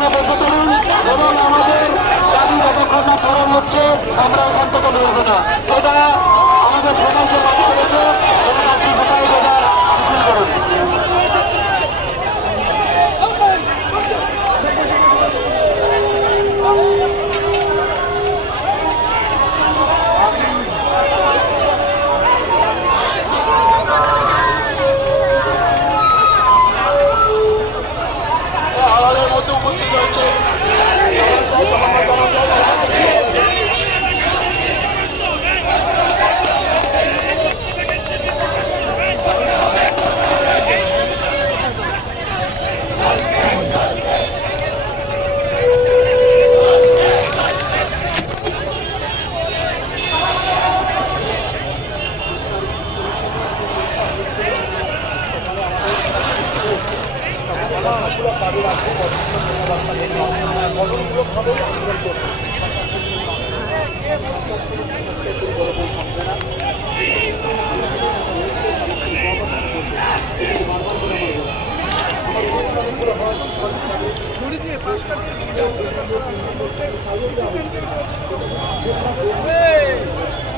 স্থানে বসে এবং আমাদের দাবি যতক্ষণ হচ্ছে আমরা এখান থেকে না আমাদের সমাজের মাঝে রয়েছে এবং আপনি সবাই এবার মিছিল করুন হলের মধ্যে উপস্থিত রয়েছে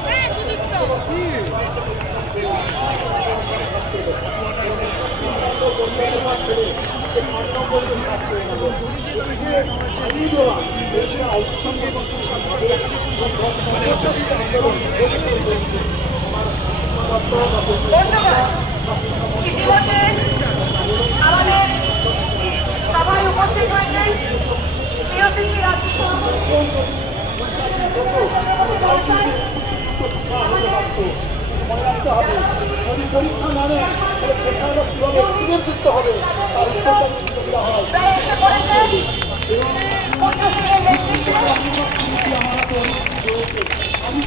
হ্যাঁ সুদীপ্ত ধন্যবাদ ইতিমধ্যে আমাদের সভায় উপস্থিত হয়েছেন মনে রাখতে হবে যদি পরীক্ষা না নেয় তাহলে থেকে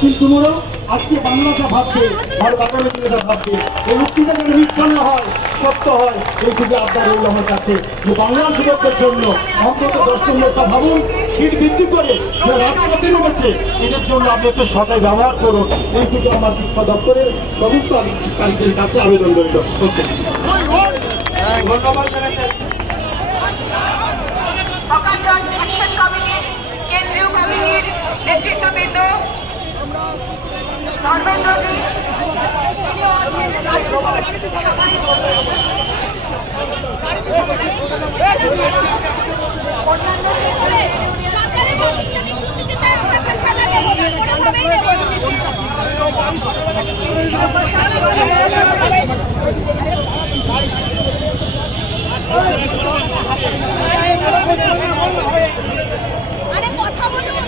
শুধু ইন্ডিয়া সিং আজকে বাংলাটা ভাবছে, ভারত আগামী দিনে ভাবছে, এই উক্তিটা যেন নিচ্ছন্ন হয়, সত্য হয়, এই যদি আপনার রইল আমার কাছে। যে বাংলার যুবকদের জন্য অন্তত দশ নম্বরটা ভাবুন, সিট বৃদ্ধি করে যে রাজপথে নেমেছে, এদের জন্য আপনি একটু সদাই ব্যবহার করুন। এই থেকে আমার শিক্ষা দপ্তরের সমস্ত আধিকারিকদের কাছে আবেদন রইল। ধন্যবাদ জানাচ্ছি অকাটন ধর্মেন্দ্রজি আরে কথা বলুন।